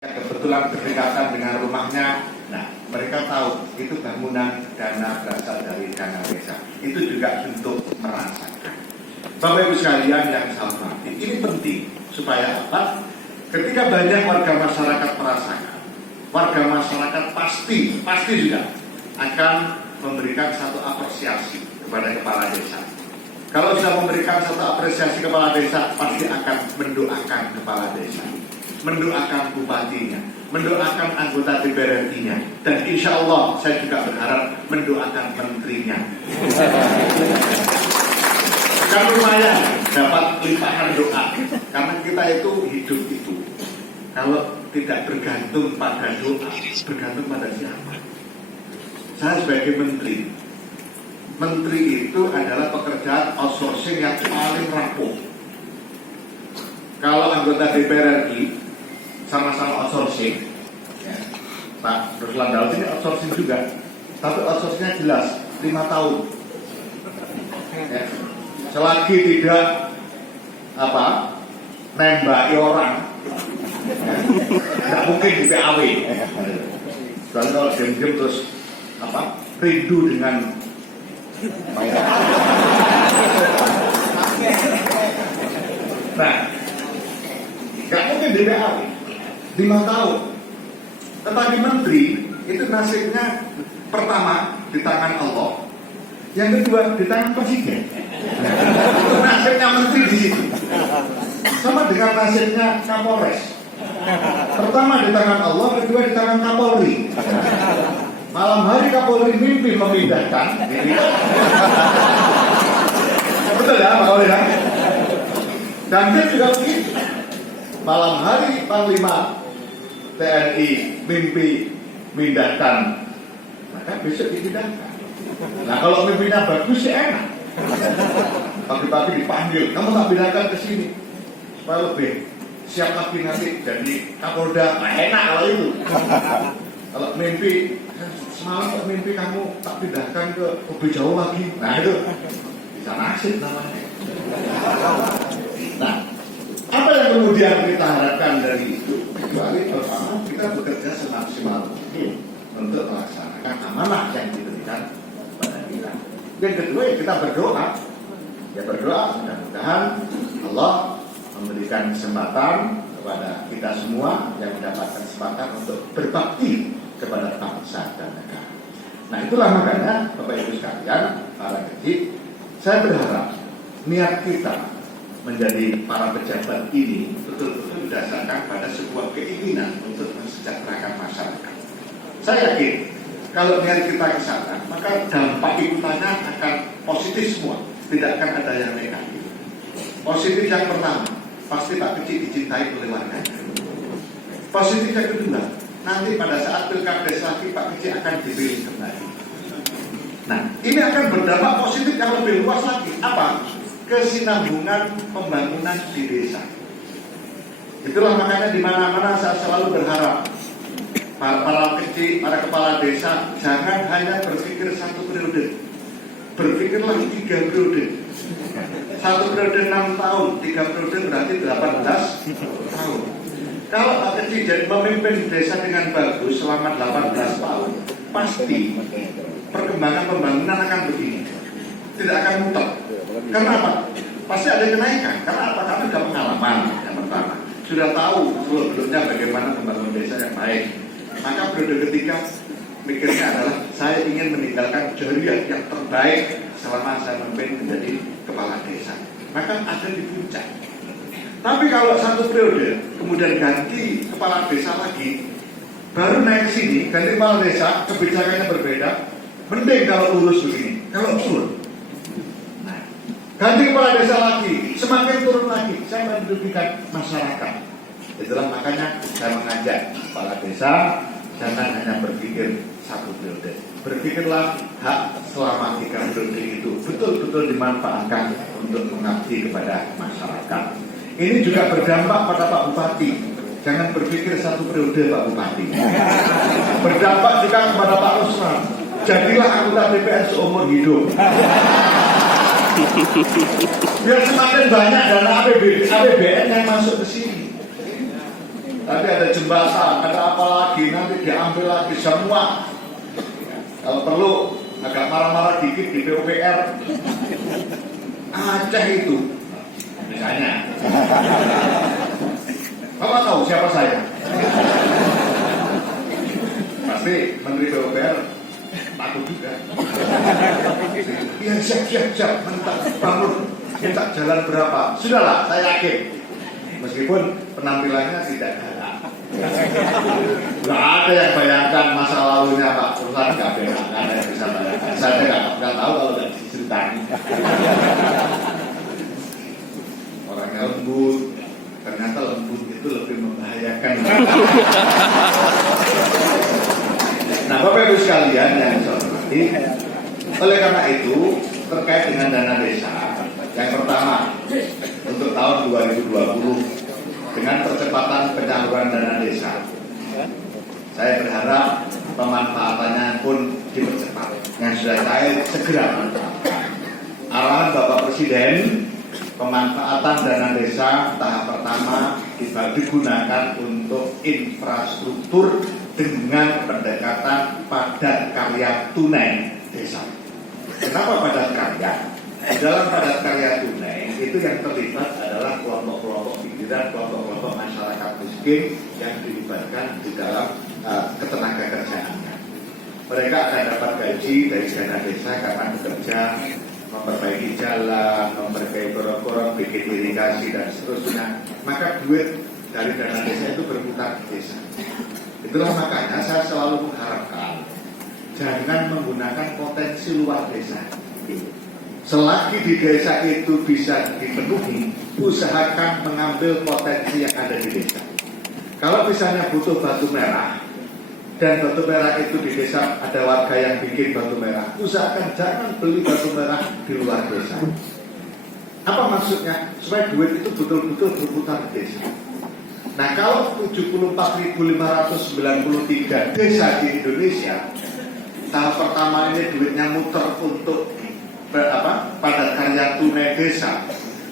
kebetulan berdekatan dengan rumahnya. Nah, mereka tahu itu bangunan dana berasal dari dana desa. Itu juga bentuk merasakan. Bapak Ibu sekalian yang saya hormati, ini penting supaya apa? Ketika banyak warga masyarakat merasakan, warga masyarakat pasti juga akan memberikan satu apresiasi kepada kepala desa. Kalau sudah memberikan satu apresiasi kepala desa, pasti akan mendoakan kepala desa, mendoakan bupatinya, mendoakan anggota DPR-nya, dan insya Allah saya juga berharap mendoakan menterinya. Kan lumayan dapat limpahan doa, karena kita itu hidup itu kalau tidak bergantung pada doa, bergantung pada siapa? Saya sebagai menteri itu adalah pekerjaan outsourcing yang paling rapuh. Kalau anggota DPR RI sama-sama outsourcing, ya, Pak Ruslan Daud ini outsourcing juga, tapi outsourcingnya jelas 5 tahun. Ya. Selagi tidak nembaki orang, nggak mungkin di PAW. Dan kalau diam-diam terus rindu dengan nah, nggak mungkin di PAW 5 tahun. Tetapi menteri itu nasibnya pertama di tangan Allah, yang kedua di tangan presiden. Nasibnya menteri di situ. Sama dengan nasibnya Kapolres. Pertama di tangan Allah, kedua di tangan Kapolri. Malam hari Kapolri mimpi memindahkan. Betul ya Pak Kapolri? Dan dia juga begitu. Malam hari Panglima TNI mimpi memindahkan, maka besok dipindahkan. Nah kalau mimpinya bagus sih enak. Pagi-pagi dipanggil, kamu tak pindahkan ke sini supaya lebih siap lagi nanti jadi Kapolda. Nah enak kalau itu. Kalau mimpi semalam mimpi kamu tak pindahkan ke lebih jauh lagi, nah itu bisa nasib namanya. Nah, apa yang kemudian kita harapkan dari itu? Kecuali pertama kita bekerja semaksimal mungkin untuk melaksanakan amanah yang diberikan kepada kita. Yang kedua ya kita berdoa. Ya berdoa mudah-mudahan Allah memberikan kesempatan kepada kita semua yang mendapatkan kesempatan untuk berbakti kepada bangsa dan negara. Nah itulah makanya Bapak Ibu sekalian, para kecil, saya berharap niat kita menjadi para pejabat ini betul-betul didasarkan pada sebuah keinginan untuk mensejahterakan masyarakat. Saya yakin kalau niat kita ke sana, maka dampak ikutannya akan positif semua, tidak akan ada yang negatif. Positif yang pertama, pasti Pak Kecil dicintai oleh warganya. Positif yang kedua, nanti pada saat pilkades lagi Pak Kecil akan dipilih kembali. Nah, ini akan berdampak positif yang lebih luas lagi. Apa? Kesinambungan pembangunan di desa. Itulah makanya di mana-mana saya selalu berharap para kecil, para kepala desa jangan hanya berpikir 1 periode, berpikirlah 3 periode. 1 periode 6 tahun, 3 periode berarti 18 tahun. Kalau Pak Kecil jadi memimpin desa dengan bagus selama 18 tahun, pasti perkembangan pembangunan akan begini, tidak akan muter. Karena apa? Pasti ada kenaikan. Karena apa? Kami sudah pengalaman yang pertama, sudah tahu sebelumnya bagaimana pembangunan desa yang baik. Maka periode ketiga mikirnya adalah saya ingin meninggalkan jariah yang terbaik selama saya memimpin menjadi kepala desa. Maka ada di puncak. Tapi kalau 1 periode kemudian ganti kepala desa lagi, baru naik ke sini ganti kepala desa, kebijakannya berbeda. Mending kalau lurus begini, kalau turun. Nah, ganti kepala desa lagi, semakin turun lagi, saya mendudukikan masyarakat. Itulah makanya saya mengajak kepala desa jangan hanya berpikir 1 periode. Berpikirlah hak selama 3 periode itu betul-betul dimanfaatkan untuk mengabdi kepada masyarakat. Ini juga berdampak pada Pak Bupati. Jangan berpikir 1 periode Pak Bupati. Berdampak juga kepada Pak Ruslan. Jadilah anggota DPR seumur hidup. Biar semakin banyak dana APBN yang masuk ke sini. Nanti ada jembatan, ada apa lagi, nanti diambil lagi semua. Kalau perlu agak marah-marah dikit di PUPR. Aceh itu, misalnya. Bapak tahu siapa saya? Pasti Menteri PUPR takut juga. Iya siap, bangun. Minta jalan berapa? Sudahlah, saya yakin. Meskipun penampilannya tidak galak. Nggak ada yang bayangkan masa lalunya Pak Urusan, nggak ada yang bisa bayangkan. Saya nggak tahu kalau nggak diceritain. Orangnya lembut, ternyata lembut itu lebih membahayakan. Nah, Bapak Ibu sekalian yang saya hormati, oleh karena itu terkait dengan dana desa, yang pertama untuk tahun 2020 dengan percepatan penyaluran dana desa, saya berharap pemanfaatannya pun dipercepat. Yang sudah cair segera manfaatkan. Arahan Bapak Presiden, pemanfaatan dana desa tahap pertama digunakan untuk infrastruktur dengan pendekatan padat karya tunai desa. Kenapa padat karya? Di dalam padat karya tunai itu yang terlibat adalah kelompok-kelompok pinggiran, kelompok-kelompok masyarakat miskin yang dilibatkan di dalam ketenaga kerjaannya. Mereka akan dapat gaji dari dana desa karena bekerja, memperbaiki jalan, memperbaiki gorong-gorong, bikin irigasi dan seterusnya. Maka duit dari dana desa itu berputar di desa. Itulah makanya saya selalu mengharapkan jangan menggunakan potensi luar desa. Selagi di desa itu bisa dipenuhi, usahakan mengambil potensi yang ada di desa. Kalau misalnya butuh batu merah, dan batu merah itu di desa ada warga yang bikin batu merah, usahakan jangan beli batu merah di luar desa. Apa maksudnya? Supaya duit itu betul-betul berputar di desa. Nah, kalau 74.593 desa di Indonesia, tahap pertama ini duitnya muter untuk padat karya tunai desa,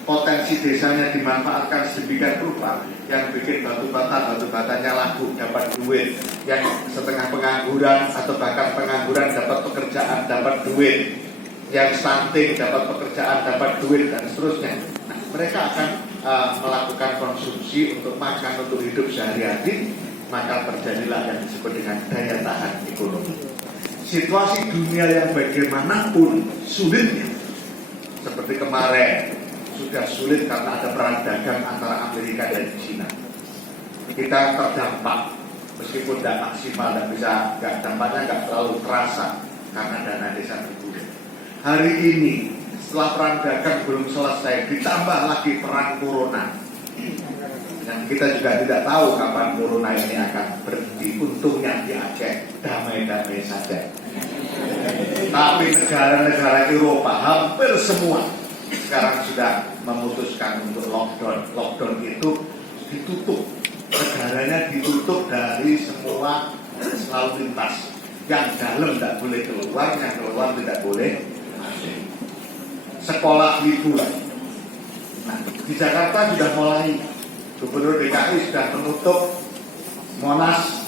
potensi desanya dimanfaatkan sedemikian rupa, yang bikin batu batanya laku dapat duit, yang setengah pengangguran atau bahkan pengangguran dapat pekerjaan dapat duit, yang stunting dapat pekerjaan dapat duit dan seterusnya. Nah, mereka akan melakukan konsumsi untuk makan, untuk hidup sehari-hari, maka terjadilah yang disebut dengan daya tahan ekonomi. Situasi dunia yang bagaimanapun sulitnya, seperti kemarin sudah sulit karena ada perang dagang antara Amerika dan China. Kita terdampak, meskipun tidak maksimal, dampaknya nggak terlalu terasa karena dana desa bergulir. Hari ini setelah perang dagang belum selesai, ditambah lagi perang corona, dan kita juga tidak tahu kapan corona ini akan berhenti. Untungnya di Aceh damai-damai saja. Tapi negara-negara Eropa hampir semua sekarang sudah memutuskan untuk lockdown. Lockdown itu ditutup, negaranya ditutup dari semua lalu lintas. Yang dalam tidak boleh keluar, yang keluar tidak boleh masuk. Sekolah liburan. Nah, di Jakarta sudah mulai, Gubernur DKI sudah menutup Monas,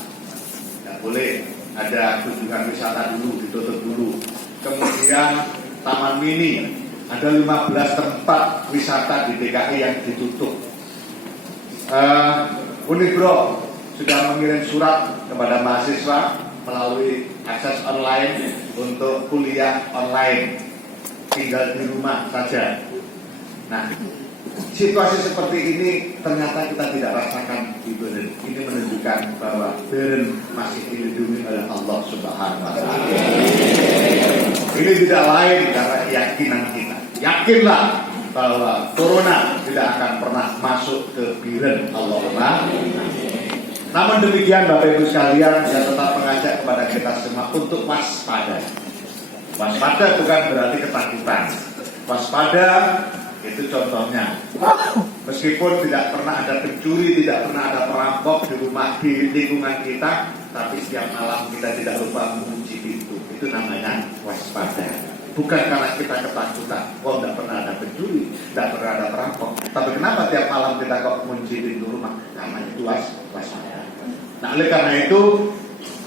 tidak boleh ada kunjungan wisata dulu, ditutup dulu. Kemudian Taman Mini, ada 15 tempat wisata di DKI yang ditutup. Unibro sudah mengirim surat kepada mahasiswa melalui akses online untuk kuliah online, tinggal di rumah saja. Nah, situasi seperti ini ternyata kita tidak rasakan di Beren. Ini menunjukkan bahwa Beren masih dilindungi oleh Allah Subhanahu wa Ta'ala. Ini tidak lain karena keyakinan kita. Yakinlah bahwa corona tidak akan pernah masuk ke Beren. Allahumma. Namun demikian Bapak Ibu sekalian, saya tetap mengajak kepada kita semua untuk waspada. Waspada bukan berarti ketakutan. Waspada itu contohnya, meskipun tidak pernah ada pencuri, tidak pernah ada perampok di rumah, di lingkungan kita, tapi setiap malam kita tidak lupa mengunci pintu. Itu namanya waspada. Bukan karena kita ketakutan, tidak pernah ada pencuri, tidak pernah ada perampok. Tapi kenapa tiap malam kita kok kunci pintu rumah? Karena itu waspada. Nah, oleh karena itu,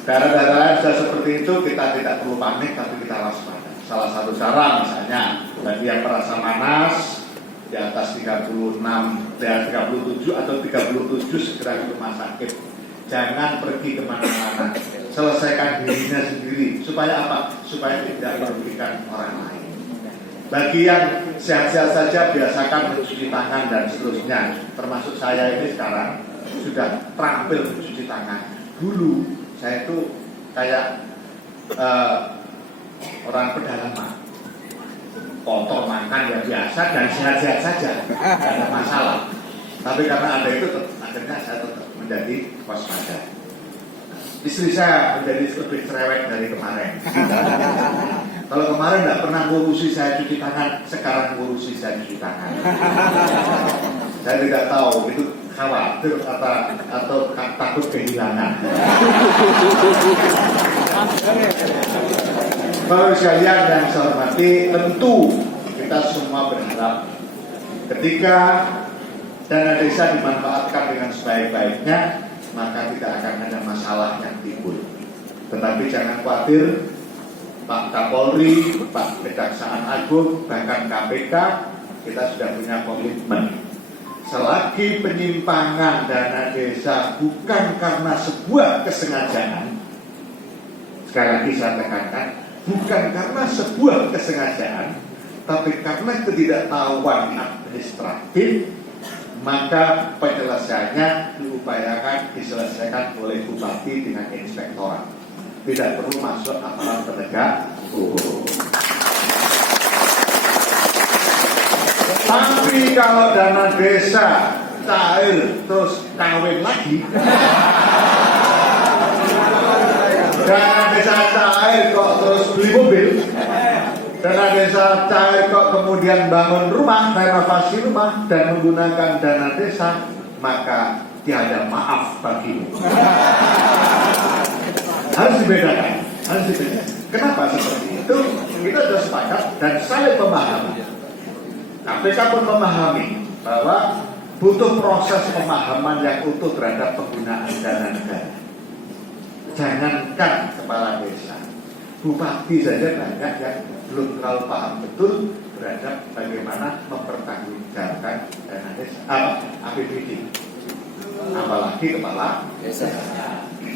daerah-daerah sudah seperti itu kita tidak perlu panik, tapi kita waspada. Salah satu cara misalnya bagi yang merasa panas di atas 36, 37 atau 37 segera ke rumah sakit. Jangan pergi kemana-mana. Selesaikan dirinya sendiri. Supaya apa? Supaya tidak merugikan orang lain. Bagi yang sehat-sehat saja, biasakan mencuci tangan dan seterusnya. Termasuk saya ini sekarang sudah terampil mencuci tangan. Dulu saya itu kayak orang pedalaman, kotor makan ya biasa dan sehat-sehat saja, tidak ada masalah. Tapi karena ada itu, akhirnya saya tetap menjadi waspada. Istri saya menjadi lebih cerewet dari kemarin. Kalau kemarin tidak pernah ngurusi saya cuci tangan, sekarang ngurusi saya cuci tangan. Saya tidak tahu itu khawatir atau takut kehilangan. Bapak sekalian yang saya hormati, tentu kita semua berharap ketika dana desa dimanfaatkan dengan sebaik-baiknya, maka tidak akan ada masalah yang timbul. Tetapi jangan khawatir, Pak Kapolri, Pak Kejaksaan Agung, bahkan KPK, kita sudah punya komitmen. Selagi penyimpangan dana desa bukan karena sebuah kesengajaan, sekali lagi saya tekankan, bukan karena sebuah kesengajaan, tapi karena ketidaktahuan administratif, maka penyelesaiannya diupayakan diselesaikan oleh bupati dengan inspektorat. Tidak perlu masuk aparat penegak hukum. Tapi kalau dana desa cair terus kawin lagi, dana desa cair kok terus beli mobil, dana desa cair kok kemudian bangun rumah, renovasi rumah dan menggunakan dana desa, maka tiada maaf bagimu. Harus dibedakan. Kenapa seperti itu? Kita sudah sepakat dan saling memahami. KPK pun memahami bahwa butuh proses pemahaman yang utuh terhadap penggunaan dana negara. Jangankan kepala desa, bupati saja banyak yang belum terlalu paham betul terhadap bagaimana mempertanggungjawabkan dana desa, APBD, apalagi kepala desa.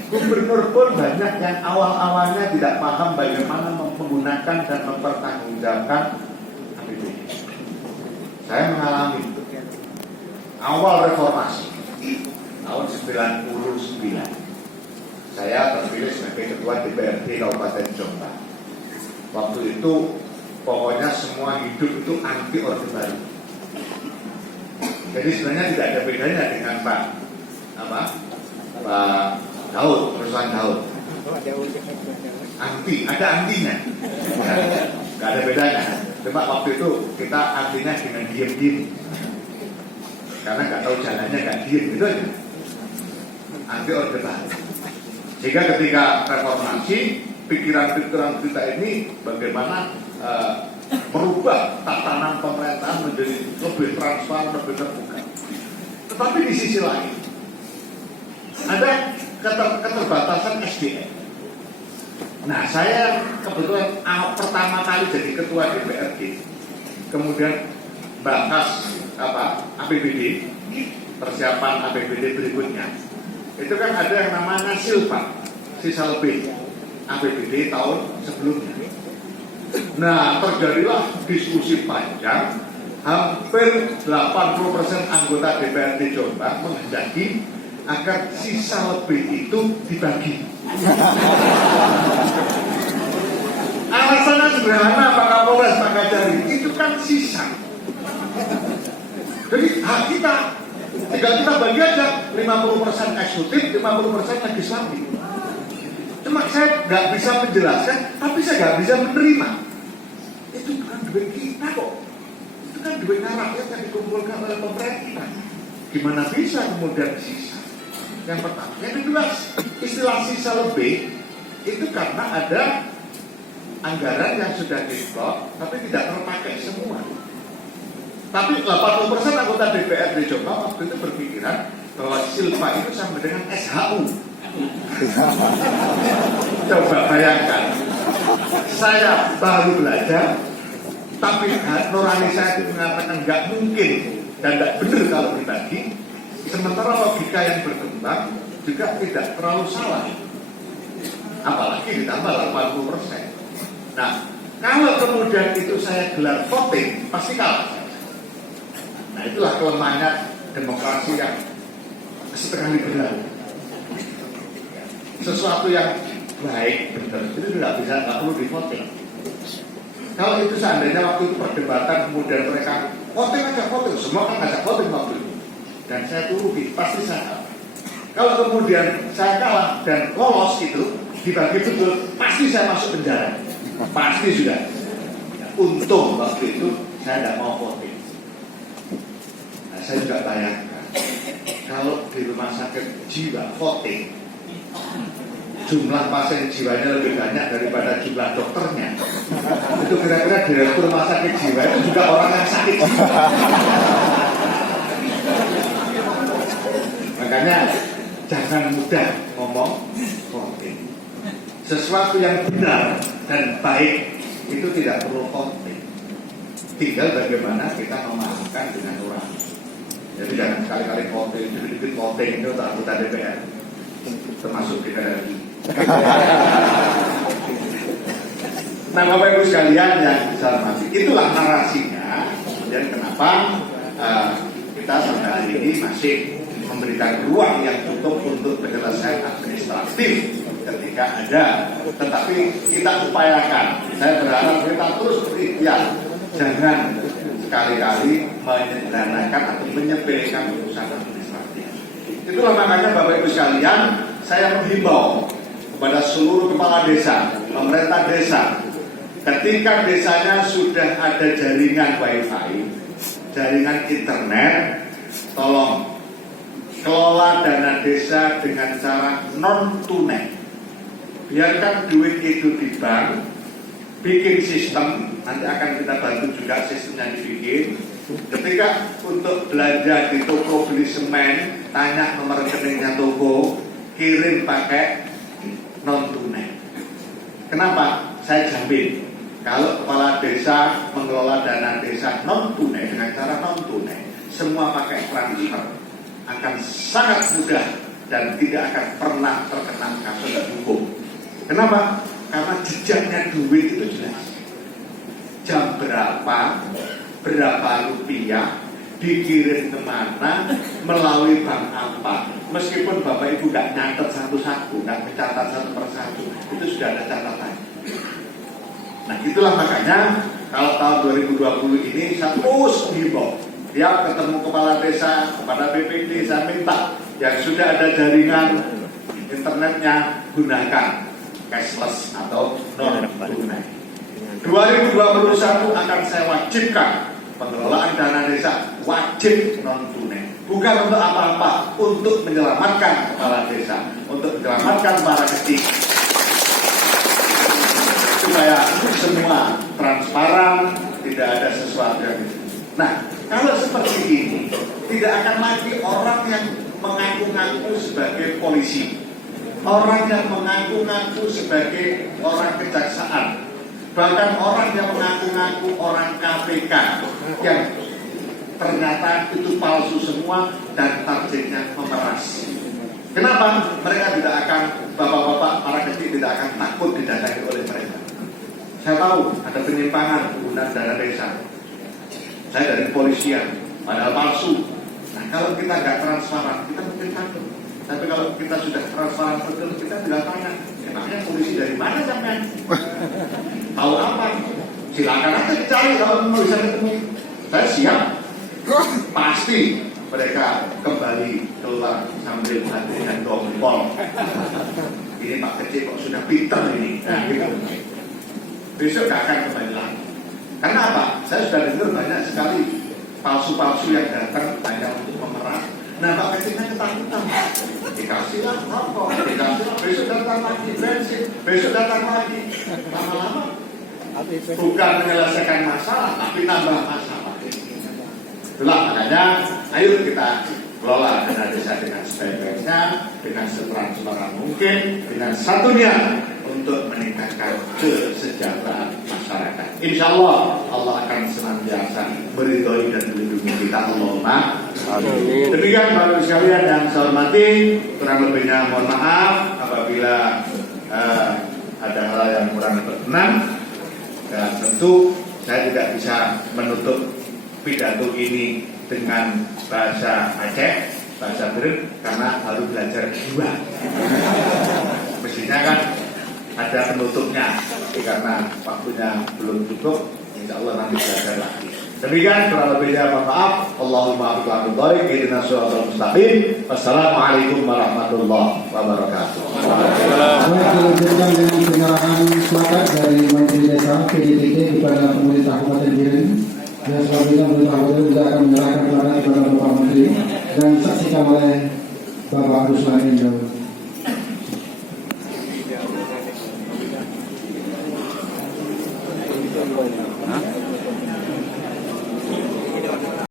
Gubernur pun banyak yang awal-awalnya tidak paham bagaimana menggunakan dan mempertanggungjawabkan APBD. Saya mengalami awal reformasi tahun 99. Saya terpilih sebagai ketua DPRD Kabupaten Jombang. Waktu itu pokoknya semua hidup itu anti Orde Baru. Jadi sebenarnya tidak ada bedanya dengan Pak Daud, perusahaan Daud. Anti, ada antinya. Nggak ada bedanya. Cuma waktu itu kita antinya dengan diem-diem. Karena nggak tahu jalannya, nggak diem gitu aja. Anti Orde Baru. Sehingga ketika reformasi, pikiran-pikiran kita ini bagaimana merubah tatanan pemerintahan menjadi lebih transparan, lebih terbuka. Tetapi di sisi lain ada keterbatasan SDM. Nah, saya kebetulan pertama kali jadi ketua DPRD, kemudian bahas APBD, persiapan APBD berikutnya. Itu kan ada yang namanya silpa, sisa lebih APBD tahun sebelumnya. Nah, terjadilah diskusi panjang. Hampir 80% anggota DPRD Jombang menghendaki agar sisa lebih itu dibagi. Alasannya sederhana, Pak Kapolres, Pak Kajari, itu kan sisa. Jadi hak kita, tinggal kita bagi aja 50% eksekutif, 50% legislatif. Cuma saya nggak bisa menjelaskan, tapi saya nggak bisa menerima. Itu bukan duit kita kok. Itu kan duitnya rakyat yang dikumpulkan oleh pemerintah. Gimana bisa kemudian sisa? Yang pertama, yang kedua, istilah sisa lebih itu karena ada anggaran yang sudah di-slot tapi tidak terpakai semua. Tapi 80% anggota DPRD Jombang waktu itu berpikiran bahwa Silva itu sama dengan SHU. Coba bayangkan, saya baru belajar, tapi nurani saya itu mengatakan nggak mungkin dan nggak benar kalau dibagi. Sementara logika yang berkembang juga tidak terlalu salah, apalagi ditambah 80%. Nah, kalau kemudian itu saya gelar voting, pasti kalah. Nah, itulah kelemahannya demokrasi yang setengah liberal. Sesuatu yang baik, benar, itu nggak perlu di voting. Kalau itu seandainya waktu itu perdebatan, kemudian mereka voting aja voting, semua kan ngajak voting waktu itu, dan saya turuti, pasti saya kalah. Kalau kemudian saya kalah dan lolos itu, dibagi betul, pasti saya masuk penjara. Pasti sudah. Untung waktu itu saya tidak mau voting. Nah, saya juga bayangkan kalau di rumah sakit jiwa voting, jumlah pasien jiwanya lebih banyak daripada jumlah dokternya. Itu kira-kira direktur rumah sakit jiwa itu juga orang yang sakit jiwa. Makanya jangan mudah ngomong voting. Sesuatu yang benar dan baik itu tidak perlu voting. Tinggal bagaimana kita memahamkan dengan orang. Jadi jangan sekali-kali voting, dikit-dikit voting itu untuk anggota DPR, termasuk DPR. Nah, Bapak Ibu sekalian yang saya hormati, itulah narasinya. Kemudian kenapa kita sampai hari ini masih memberikan ruang yang cukup untuk penyelesaian administratif ketika ada, tetapi kita upayakan. Saya berharap kita terus berikhtiar, jangan sekali-kali menyederhanakan atau menyepelekan urusan administratif. Itulah makanya Bapak Ibu sekalian, saya menghimbau kepada seluruh kepala desa, pemerintah desa, ketika desanya sudah ada jaringan wifi, jaringan internet, tolong kelola dana desa dengan cara non tunai. Biarkan duit itu di bank, bikin sistem, nanti akan kita bantu juga sistemnya dibikin. Ketika untuk belanja di toko beli semen, tanya nomor rekeningnya toko, kirim pakai non tunai. Kenapa? Saya jamin kalau kepala desa mengelola dana desa non tunai dengan cara non tunai, semua pakai transfer, akan sangat mudah dan tidak akan pernah terkena kasus hukum. Kenapa? Karena jejaknya duit itu jelas. Jam berapa, berapa rupiah, dikirim kemana, melalui bank apa. Meskipun Bapak Ibu nggak nyatet satu-satu, nggak mencatat satu persatu, itu sudah ada catatan. Nah, itulah makanya kalau tahun 2020 ini saya terus himbau. Tiap ketemu kepala desa, kepada BPD, saya minta yang sudah ada jaringan internetnya gunakan cashless atau non tunai. 2021 akan saya wajibkan pengelolaan dana desa wajib non tunai. Bukan untuk apa-apa, untuk menyelamatkan kepala desa, untuk menyelamatkan para kecil, supaya semua transparan, tidak ada sesuatu yang. Nah, kalau seperti ini, tidak akan lagi orang yang mengaku-ngaku sebagai polisi, orang yang mengaku-ngaku sebagai orang kejaksaan, bahkan orang yang mengaku-ngaku orang KPK yang ternyata itu palsu semua dan targetnya memeras. Kenapa? Mereka tidak akan, bapak-bapak, para kecil tidak akan takut didatangi oleh mereka. Saya tahu ada penyimpangan penggunaan dana desa. Saya dari kepolisian, padahal palsu. Nah, kalau kita nggak transparan, kita mungkin takut. Tapi kalau kita sudah transparan betul, kita tidak tanya, emangnya polisi dari mana sampai? Tahu apa? Silakan aja dicari kalau mau bisa ketemu. Saya siap. Pasti mereka kembali keluar sambil hati dan dompol. Ini Pak Kecil kok sudah pinter ini. Nah, gitu. Besok gak akan kembali lagi. Karena apa? Saya sudah dengar banyak sekali palsu-palsu yang datang hanya untuk memeras. Nah, Pak Kecilnya ketakutan. Dikasihlah rokok, dikasihlah besok datang lagi bensin, besok datang lagi. Lama-lama bukan menyelesaikan masalah, tapi nambah masalah. Itulah makanya, ayo kita kelola dana desa dengan sebaik-baiknya, dengan setransparan mungkin, dengan satu niat untuk meningkatkan kesejahteraan masyarakat. Insya Allah, Allah akan senantiasa meridhoi dan melindungi kita. Allahumma amin. Demikian Bapak sekalian yang saya hormati, kurang lebihnya mohon maaf apabila ada hal yang kurang berkenan, dan tentu saya tidak bisa menutup pidato ini dengan bahasa Aceh, bahasa Beren, karena harus belajar dua. Mestinya kan ada penutupnya, tapi karena waktunya belum cukup, insya Allah nanti belajar lagi. Demikian kurang lebihnya mohon maaf. Allahumma a'lam bishawab. Ihdinas siratal mustaqim. Wassalamualaikum warahmatullahi wabarakatuh. Baik, dilanjutkan dengan penyerahan plakat dari Menteri Desa PDTT kepada pemerintah Kabupaten Biren. Dan selanjutnya pemerintah Kabupaten juga akan menyerahkan plakat kepada Bapak Menteri dan disaksikan oleh Bapak Ruslan Indro.